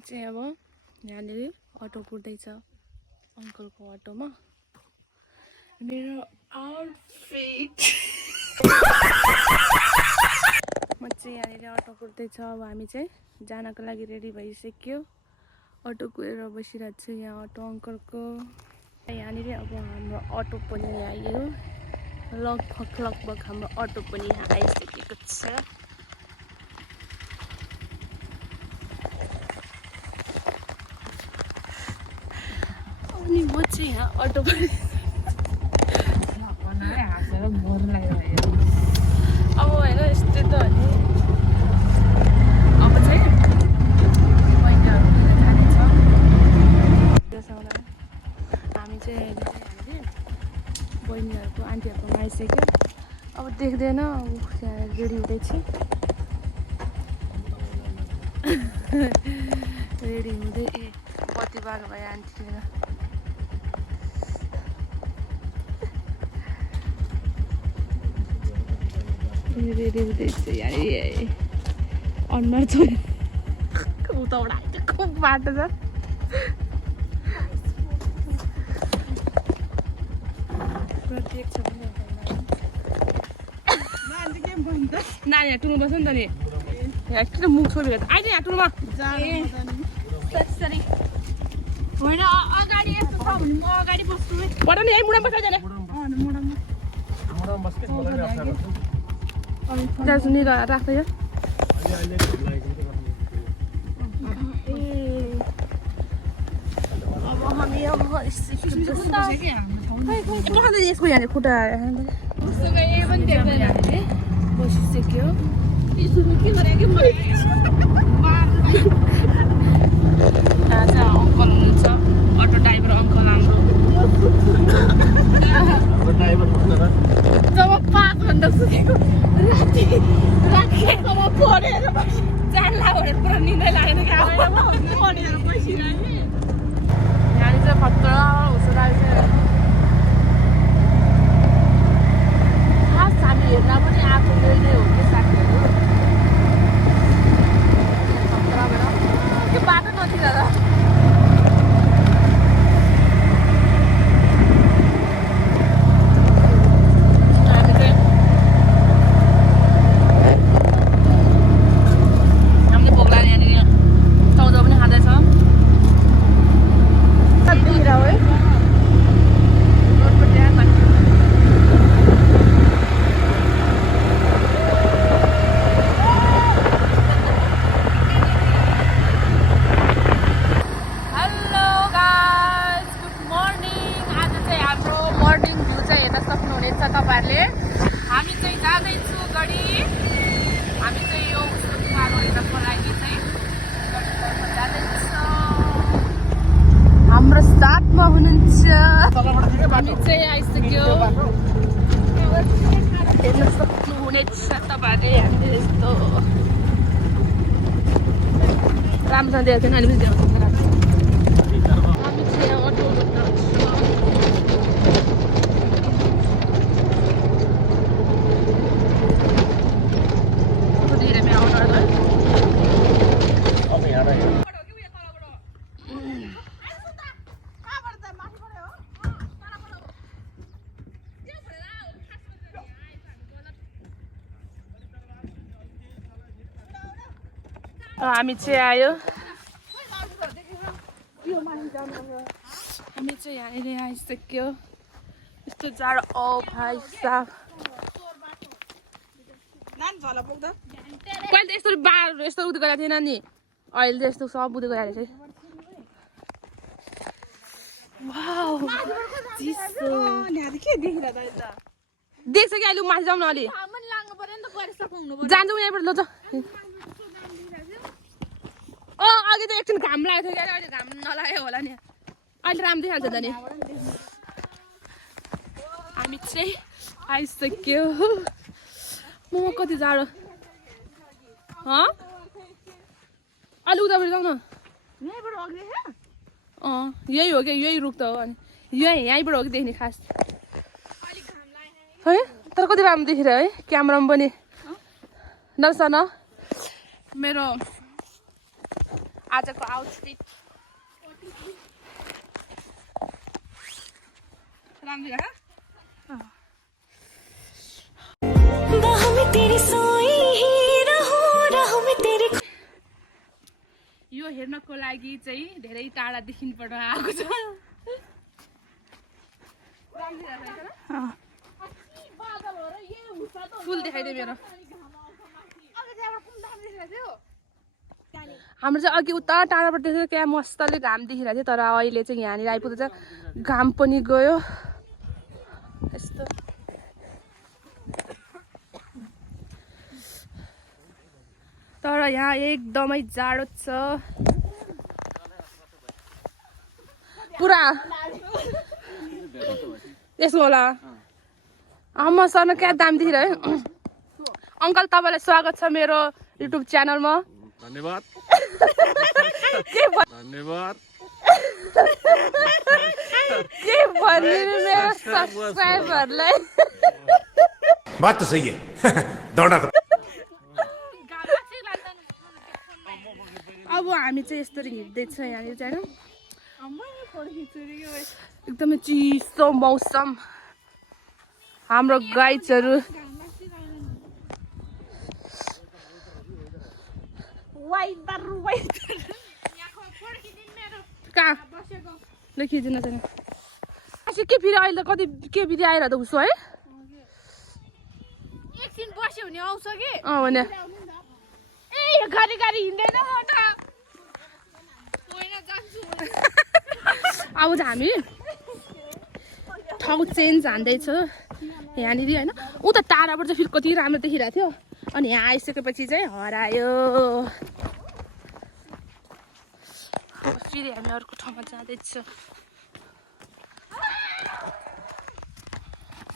हामी चाहिँ अब यहाँनिर अटो कुर्दैछ अङ्कलको अटोमा। मेरो आउटफिट म चाहिँ यहाँनिर अटो कुर्दैछ। अब हामी चाहिँ जानको लागि रेडी भइसक्यो। अटो कुरेर बसिरहेको छु यहाँ अटो अङ्कलको। यहाँनिर अब हाम्रो अटो पनि आयो। लगभग हाम्रो अटो पनि यहाँ आइसकेको छ। अनि म चाहिँ यहाँ अटो पनि अब होइन यस्तै त हो नि। अब चाहिँ महिनाहरू जानेछ हामी चाहिँ बहिनीहरूको आन्टीहरूकोमा आइसक्यो। अब देख्दैन त्यहाँ रेडी हुँदैछ। रेडी हुँदै बत्ती बाल्नु भयो आन्टीले। रेडी हुँदैछ यहाँ अनुहार छोरी उताबाट आइदियो खुब बाटो छ। नानी टुलमा बस्छ नि त नि यहाँ किन मुख छोडेर आइज यहाँ टुलमा होइन अगाडि यस्तो छ म अगाडि बस्छु पढ नि यही मुडामा बस्छ जाने जान्छु नि राख्दै अब हामी यसको यहाँ खुट्टा बसिसक्यो। अङ्कल हुनुहुन्छ अटो ड्राइभर अङ्कल हाम्रो। जब 5 घन्टा सुतेको राति राखेकोमा पढेर जान्ला भनेर पुरा निन्दै लागेन क्या पढेर बसिरहेको। यहाँनिर चाहिँ खतरा हुँदो रहेछ। खास हामी हेर्न पनि आएको नै हो कि साथीहरू खतरा भएर त्यो बाटो नतिर र हामी चाहिँ जाँदैछु गडी। हामी चाहिँ यो उसको पारो हेर्नको लागि चाहिँ गडीतर्फ जाँदैछ। हाम्रो साथमा हुनुहुन्छ। हामी चाहिँ आइसक्यो। हेर्न सक्नुहुनेछ तपाईँहरूले हामीले यस्तो राम्रोसँग दिएको थिएन। अहिले पनि हामी चाहिँ अटो हामी चाहिँ आयो। हामी चाहिँ यहाँनिर आइसक्यो। यस्तो जाडो ओ भाइ साहब पहिले त यस्तो बार यस्तो उदो गएको थिएन नि अहिले त यस्तो सब उदो गएर चाहिँ देख्छ कि अहिले माथि जाउँ न अलि जान्छौँ यहाँबाट ल अघि त एकछिन घाम लागेको थियो क्या अहिले घाम नलाग्यो होला नि अहिले राम्रो देखिहाल्छ त नि। हामी चाहिँ आइसक्यो। म कति जाडो अलि उताबाट जाउँ न। यही हो कि यही रुख त हो। अनि यहीँबाट हो कि देख्ने खास है। तर कति राम्रो देखिरह्यो है क्यामेरामा पनि। नर्स न मेरो आजको आउटफिट राम्रो देखा यो हेर्नको लागि चाहिँ धेरै टाढादेखिबाट आएको छ फुल देखाइदियो मेरो हाम्रो चाहिँ अघि उता टाढाबाट देखेको क्या मस्तले घाम देखिरहेको थियो तर अहिले चाहिँ यहाँनिर आइपुग्दा चाहिँ घाम पनि गयो यस्तो तर यहाँ एकदमै जाडो छ पुरा यसो होला मसँग क्या दाम देखिरह्यो अङ्कल तपाईँलाई स्वागत छ मेरो युट्युब च्यानलमा धन्यवाद धन्यवाद के भन्नु मेरो सब्सक्राइबरलाई बात तो सही है दौड़ा तो अब हामी चाहिँ यस्तरी हिँड्दैछ यहाँनिर चाहिँ एकदमै चिसो मौसम हाम्रो गाइजहरू कहाँ लेखिदिनु छैन के फेरि अहिले कति के फेरि आएर त उसो है एकछिन बस्यो भने आउँछ कि भने ए गाडी गाडी हिँड्दैन म त होइन जान्छु अब चाहिँ हामी ठाउँ चेन्ज हान्दैछ यहाँनिर होइन ऊ त टाढाबाट चाहिँ फेरि कति राम्रो देखिरहेको थियो अनि यहाँ आइसकेपछि चाहिँ हरायो फेरि हामी अर्को ठाउँमा जाँदैछ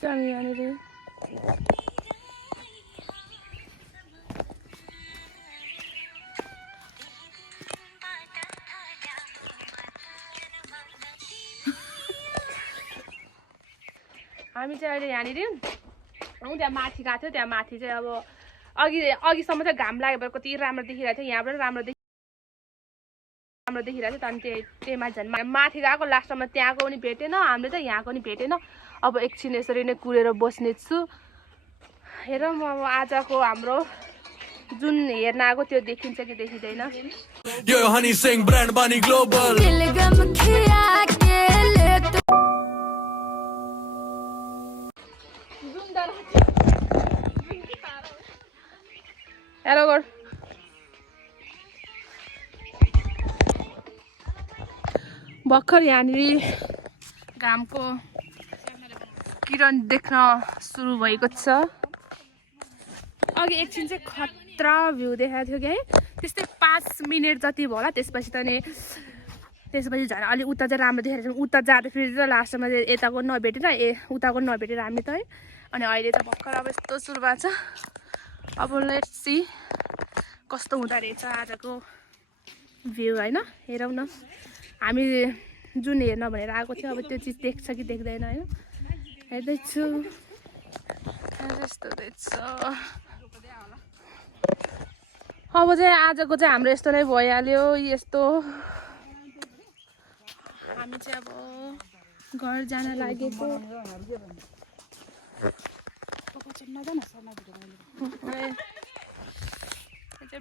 यहाँनिर हामी चाहिँ अहिले यहाँनिर त्यहाँ माथि गएको थियो त्यहाँ माथि चाहिँ अब अघिसम्म चाहिँ घाम लाग्यो भएर कति राम्रो देखिरहेको थियो यहाँबाट राम्रो देखिरहेको थियो त्यहाँदेखि त्यही माथि झन् माथि गएको लास्टमा त्यहाँको पनि भेटेन हामीले चाहिँ यहाँको पनि भेटेन अब एकछिन यसरी नै कुरेर बस्नेछु हेरौँ अब आजको हाम्रो जुन हेर्न आएको त्यो देखिन्छ कि देखिँदैन हेलो गर भर्खर यहाँनिर घामको किरण देख्न सुरु भएको छ अघि एकछिन चाहिँ खतरा भ्यू देखाएको थियो कि है त्यस्तै 5 मिनट जति भयो होला त्यसपछि झन् अलि उता चाहिँ राम्रो देखाएको छ उता जाँदा फेरि चाहिँ लास्टमा चाहिँ यताको नभेटेर उताको नभेटेर हामी त है अनि अहिले त भर्खर अब यस्तो सुरु भएको छ अब लेट्स सी कस्तो हुँदो रहेछ आजको भ्यू होइन हेरौँ न हामी जुन हेर्न भनेर आएको थियो अब त्यो चिज देख्छ कि देख्दैन होइन हेर्दैछु यस्तो रहेछ अब चाहिँ आजको चाहिँ हाम्रो यस्तो नै भइहाल्यो यस्तो हामी चाहिँ अब घर जान लागेको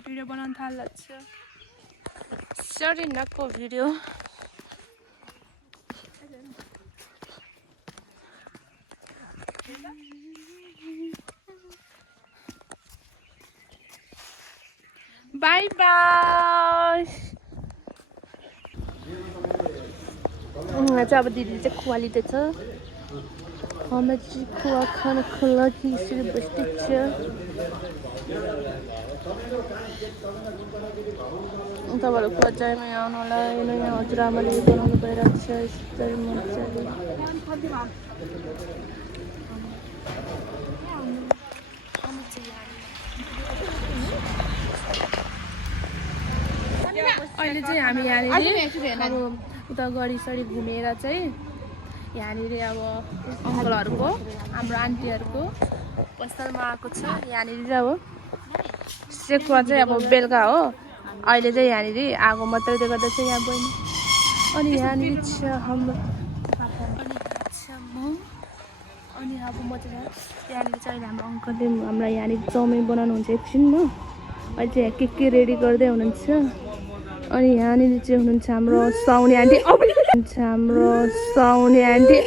भिडियो बनाउन थाल्छ सरी नको भिडियो बाई बाई चाहिँ अब दिदीले चाहिँ खुवालिँदैछ हामी चाहिँ खुवा खानको लागि यसरी बस्दैछ तपाईँहरू खोजाइमा आउनु होला यहाँ हजुरआमाले बनाउनु भइरहेको छ यस्तै मजाले अहिले चाहिँ हामी यहाँनिर अब उता गढीसडी घुमेर चाहिँ यहाँनिर अब अङ्कलहरूको हाम्रो आन्टीहरूको पसलमा आएको छ यहाँनिर अब सेकुवा चाहिँ अब बेलुका हो अहिले चाहिँ यहाँनिर आगो मात्रैले गर्दा चाहिँ यहाँ बहिनी अनि यहाँनिर छ हाम्रो अनि छ म अनि अब म चाहिँ यहाँनिर चाहिँ अहिले हाम्रो अङ्कलले हाम्रो यहाँनिर चाउमिन बनाउनुहुन्छ एकछिनमा अहिले चाहिँ के रेडी गर्दै हुनुहुन्छ अनि यहाँनिर चाहिँ हुनुहुन्छ हाम्रो साउने आन्टी हुनुहुन्छ हाम्रो साउने आन्टी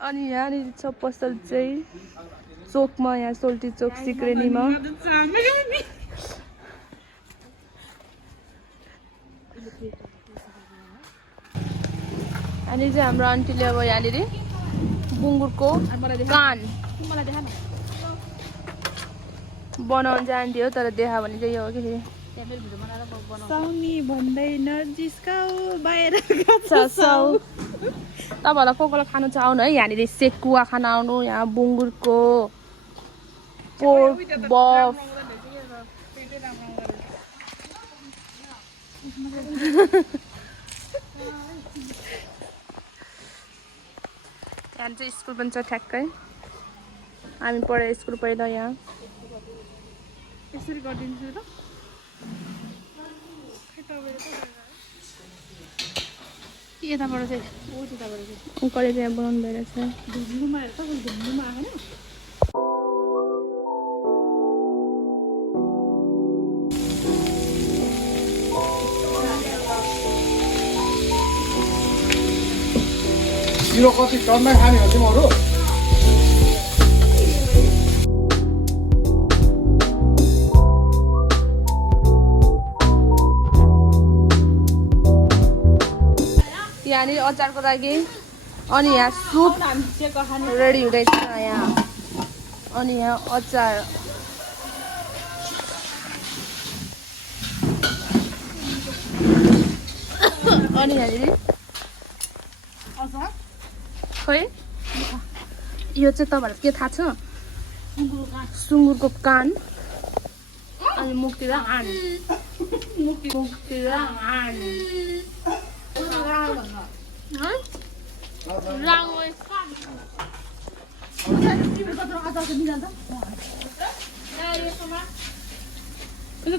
अनि यहाँनिर छ पसल चाहिँ चोकमा यहाँ सोल्टी चोक सिक्रेनीमा अनि चाहिँ हाम्रो आन्टीले अब यहाँनिर बुङ्गुरको कान बनाउनु जान्थ्यो हो तर देखा भने चाहिँ यो हो कि साउनी भन्दै नजिस्काऊ बाहिर तपाईँहरूलाई कोही खानु छ आउनु है यहाँनिर सेकुवा खाना आउनु यहाँ बुङ्गुरको पोर्क बफ यहाँ चाहिँ स्कुल पनि छ ठ्याक्कै हामी पढाइ स्कुल पहिला यहाँ यसरी गरिदिन्छु र यताबाट चाहिँ अङ्कलले त्यहाँ बनाउनु भइरहेछ घुम्नुमा हेर त घुम्नुमा आएन किलो कति टनमै खाने हो तिमीहरू यहाँनिर अचारको लागि अनि यहाँ सुप रेडी हुँदैछ यहाँ अनि यहाँ अचार अनि यहाँनिर खै यो चाहिँ तपाईँहरूलाई के थाहा छ सुँगुरको कान अनि मुखतिर आन मुखतिर आन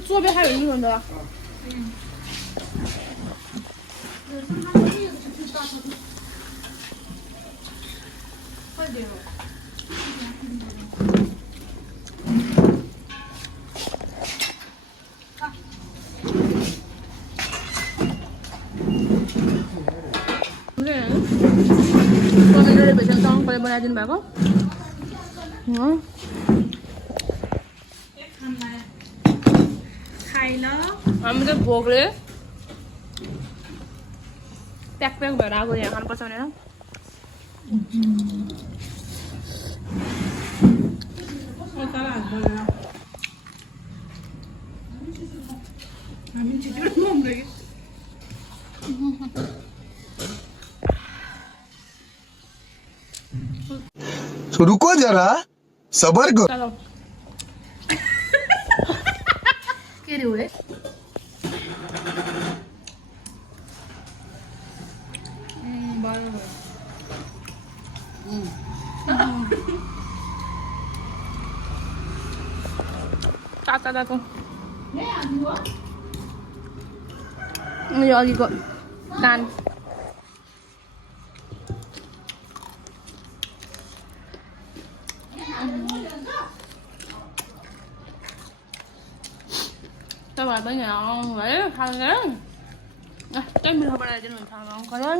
चोबे खायो भने भन्दा अङ्कलले बनाइदिनु भएको हामी चाहिँ भोकले प्याक भएर आएको यहाँ खानुपर्छ भनेर तो रुको जरा सबर करो चलो के रे हुए तातो यो अघिको कान तपाईँहरू पनि यहाँ आउनु भयो खानु यस्तै मिठो बनाइदिनुहुन्छ अङ्कललाई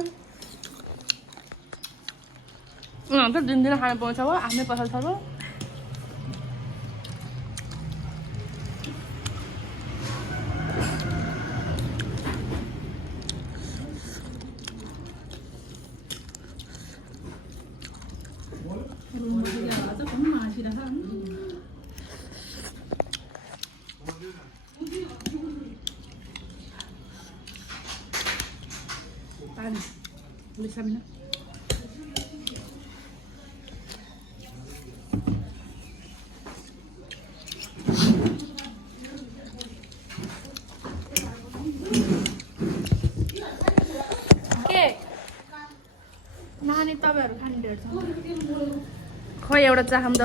उनीहरू त दिनदिन खानु पाउँछ हो आफ्नै पसल छ हो नखाने तपाईँहरू खाने ढेड छ खोइ एउटा चाखम त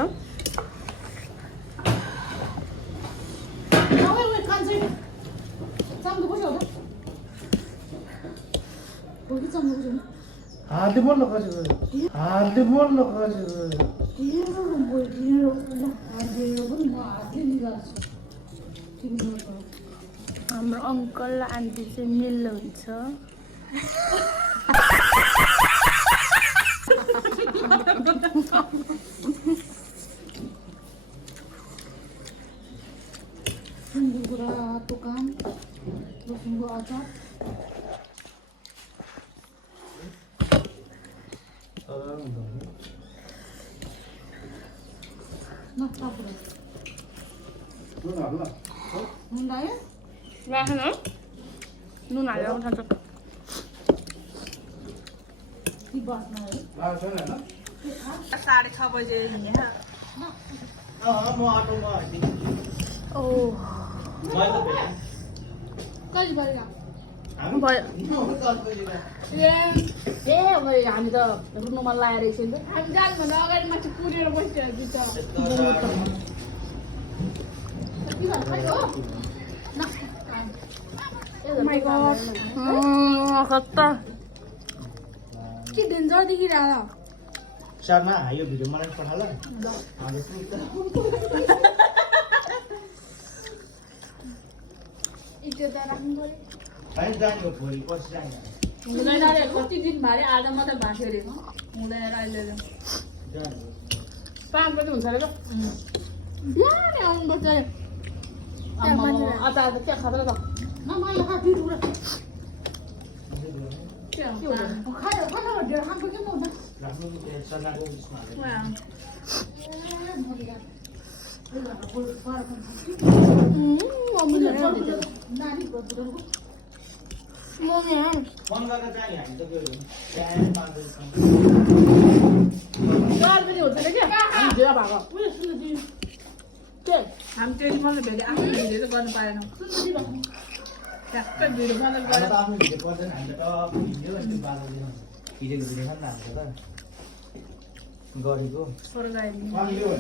हातले बोल्न खोजेको हातले बोल्न खोजेको हाम्रो अङ्कल आन्टी चाहिँ मिल्नु हुन्छ राखेन नुन हालेर खान्छ हामी त रुनुमा लाएर एकछिन हामी जानुभन्दा अगाडि माथि पुरेर बसिरहेको के डेन्जर देखिरहेको शर्मा यो भिडियो मलाई पठाल इज्जत राख्नु पर्यो जाने भोलि पछि जाने हुँदैन अरे कति दिन भारे आज मात्रै भाँच्यो अरे हुँदैन अहिले पाँच बजी हुन्छ अरे त बिहानै आउनुपर्छ अरे अचार के खाँदैन त फोन गरेर जाने हामी त गयो हामी टेलिफोनले भेट्यो आफ्नो भिडियो त गर्नु पाएनौँ ठ्याक्कै भिडियो बनाएर गएर आफ्नो भिडियो पर्दैन हामीले त भिडियो यस्तो बाजाउँदैन भिडियोको भिडियो खान हामीले त गरेको स्वर्ग आइदिनु अनि यो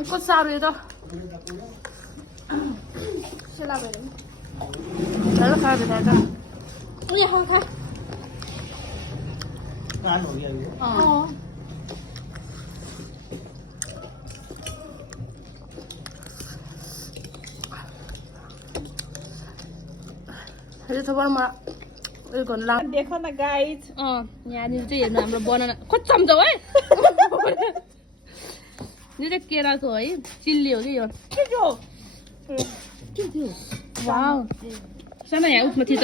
कस्तो साह्रो यो त सेला भएर साह्रो भेटाएर उयो खा खा कान हो गया यो यो थोपर म उयो गर्नु लाग्छ देख न गाइज यहाँनिर चाहिँ हेर्नु हाम्रो बनाना कति चम्चा है यो चाहिँ केराको है चिल्ली हो कि यो के थियो वाउ सानो यहाँ उठ्नु थियो त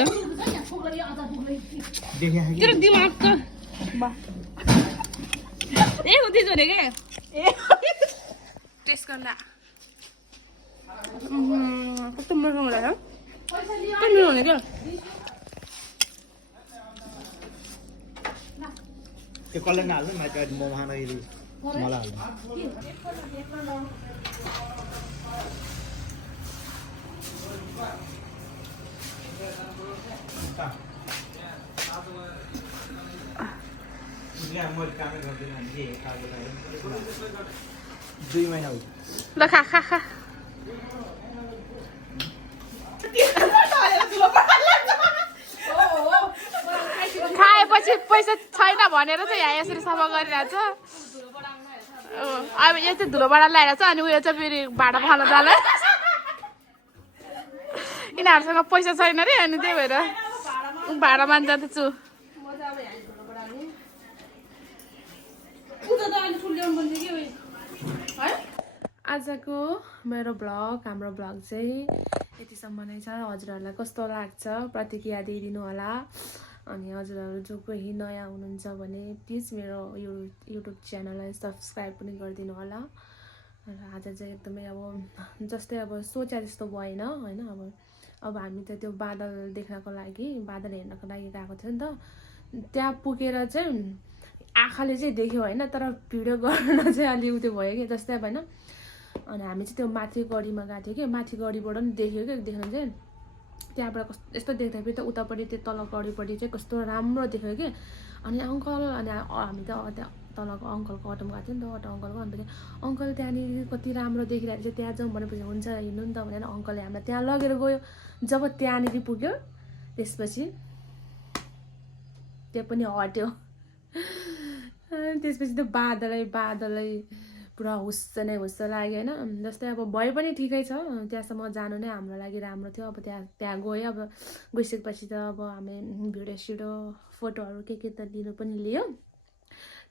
तेरो दिमाग त ए हो त्यो भने क्या टेस्ट गर्दा कस्तो मिठो हुँदैछ कस्तो मिठो हुने क्या त्यो कलर नहाल्नु माथि मोमो खाँदाखेरि मलाई हाल्नु दुई महिना हो ल खा खा खा खाएपछि पैसा छैन भनेर चाहिँ यहाँ यसरी सफा गरिरहेछ अब यो चाहिँ धुलो बडा लगाएर छ अनि उयो चाहिँ फेरि भाडा पखाल्न जाँदा यिनीहरूसँग पैसा छैन अरे अनि त्यही भएर भाडा मान जाँदैछु आजको मेरो ब्लग हाम्रो ब्लग चाहिँ यतिसम्म नै छ हजुरहरूलाई कस्तो लाग्छ प्रतिक्रिया दिइदिनु होला अनि हजुरहरू जो कोही नयाँ हुनुहुन्छ भने प्लिज मेरो युट्युब च्यानललाई सब्सक्राइब पनि गरिदिनु होला र आज चाहिँ एकदमै अब जस्तै अब सोचे जस्तो भएन होइन अब हामी त त्यो बादल देख्नको लागि बादल हेर्नको लागि गएको थियो नि त त्यहाँ पुगेर चाहिँ आँखाले चाहिँ देख्यो होइन, तर भिडियो गर्न चाहिँ अलि उत्यो भयो कि जस्तै अब होइन। अनि हामी चाहिँ त्यो माथि गढीमा गएको थियो कि, माथि गढीबाट पनि देख्यो कि देख्नु चाहिँ त्यहाँबाट कस्तो यस्तो देख्दाखेरि त उतापट्टि त्यो तल गढीपट्टि चाहिँ कस्तो राम्रो देख्यो कि। अनि अङ्कल, अनि हामी त त्यहाँ तलको अङ्कलको अटोमा गएको थियो नि त, अटो अङ्कलको। अनि अङ्कल त्यहाँनिर कति राम्रो देखिरहेको छ, त्यहाँ जाउँ भनेपछि हुन्छ हिँड्नु नि त भनेर अङ्कलले हामीलाई त्यहाँ लगेर गयो। जब त्यहाँनिर पुग्यो त्यसपछि त्यो पनि हट्यो। त्यसपछि त बादलै पुरा हुस्स लाग्यो होइन। जस्तै अब भए पनि ठिकै छ, त्यहाँसम्म जानु नै हाम्रो लागि राम्रो थियो। अब त्यहाँ गयो, अब गइसकेपछि त अब हामी भिडियो फोटोहरू के त लिनु पनि लियो।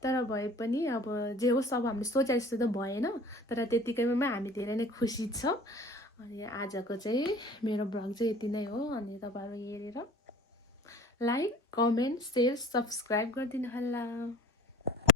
तर भए पनि अब जे होस्, अब हामीले सोचे जस्तो त भएन, तर त्यतिकैमा हामी धेरै नै खुसी छौँ। अनि आजको चाहिँ मेरो ब्लग चाहिँ यति नै हो। अनि तपाईँहरू हेरेर लाइक, कमेन्ट, सेयर, सब्सक्राइब गरिदिनु होला।